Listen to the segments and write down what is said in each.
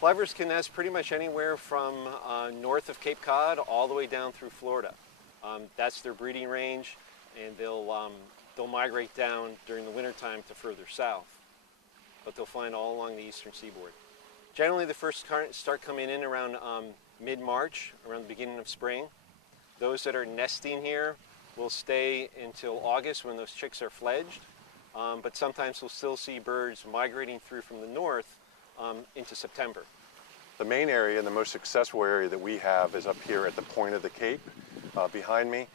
Plovers can nest pretty much anywhere from north of Cape Cod all the way down through Florida. That's their breeding range, and they'll migrate down during the wintertime to further south, but they'll find all along the eastern seaboard. Generally, the first start coming in around mid-March, around the beginning of spring. Those that are nesting here will stay until August when those chicks are fledged, but sometimes we'll still see birds migrating through from the north into September. The main area and the most successful area that we have is up here at the point of the Cape behind me.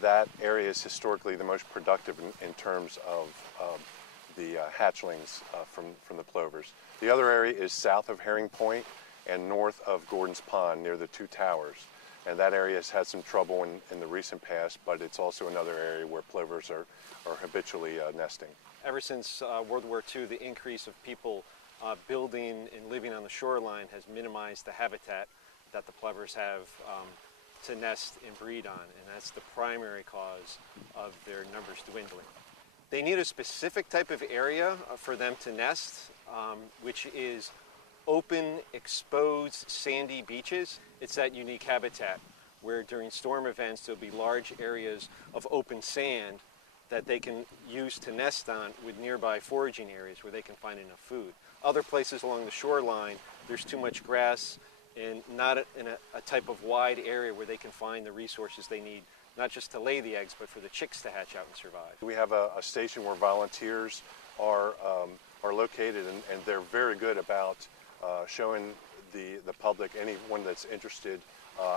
That area is historically the most productive in terms of the hatchlings from the plovers. The other area is south of Herring Point and north of Gordon's Pond near the two towers. And that area has had some trouble in the recent past, but it's also another area where plovers are habitually nesting. Ever since World War II, the increase of people building and living on the shoreline has minimized the habitat that the plovers have to nest and breed on, and that's the primary cause of their numbers dwindling. They need a specific type of area for them to nest, which is open, exposed, sandy beaches. It's that unique habitat where during storm events there'll be large areas of open sand that they can use to nest on with nearby foraging areas where they can find enough food. Other places along the shoreline, there's too much grass and not in a type of wide area where they can find the resources they need, not just to lay the eggs, but for the chicks to hatch out and survive. We have a station where volunteers are located, and they're very good about showing the public, anyone that's interested,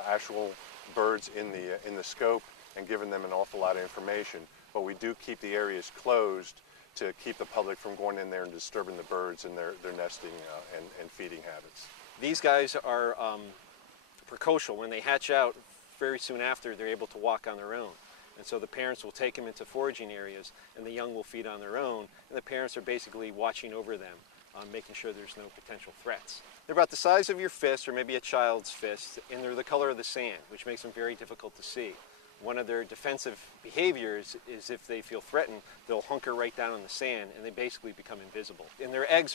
actual birds in the scope and giving them an awful lot of information. But we do keep the areas closed to keep the public from going in there and disturbing the birds and their nesting and feeding habits. These guys are precocial. When they hatch out, very soon after, they're able to walk on their own. And so the parents will take them into foraging areas, and the young will feed on their own, and the parents are basically watching over them, making sure there's no potential threats. They're about the size of your fist, or maybe a child's fist, and they're the color of the sand, which makes them very difficult to see. One of their defensive behaviors is if they feel threatened, they'll hunker right down in the sand, and they basically become invisible. And their eggs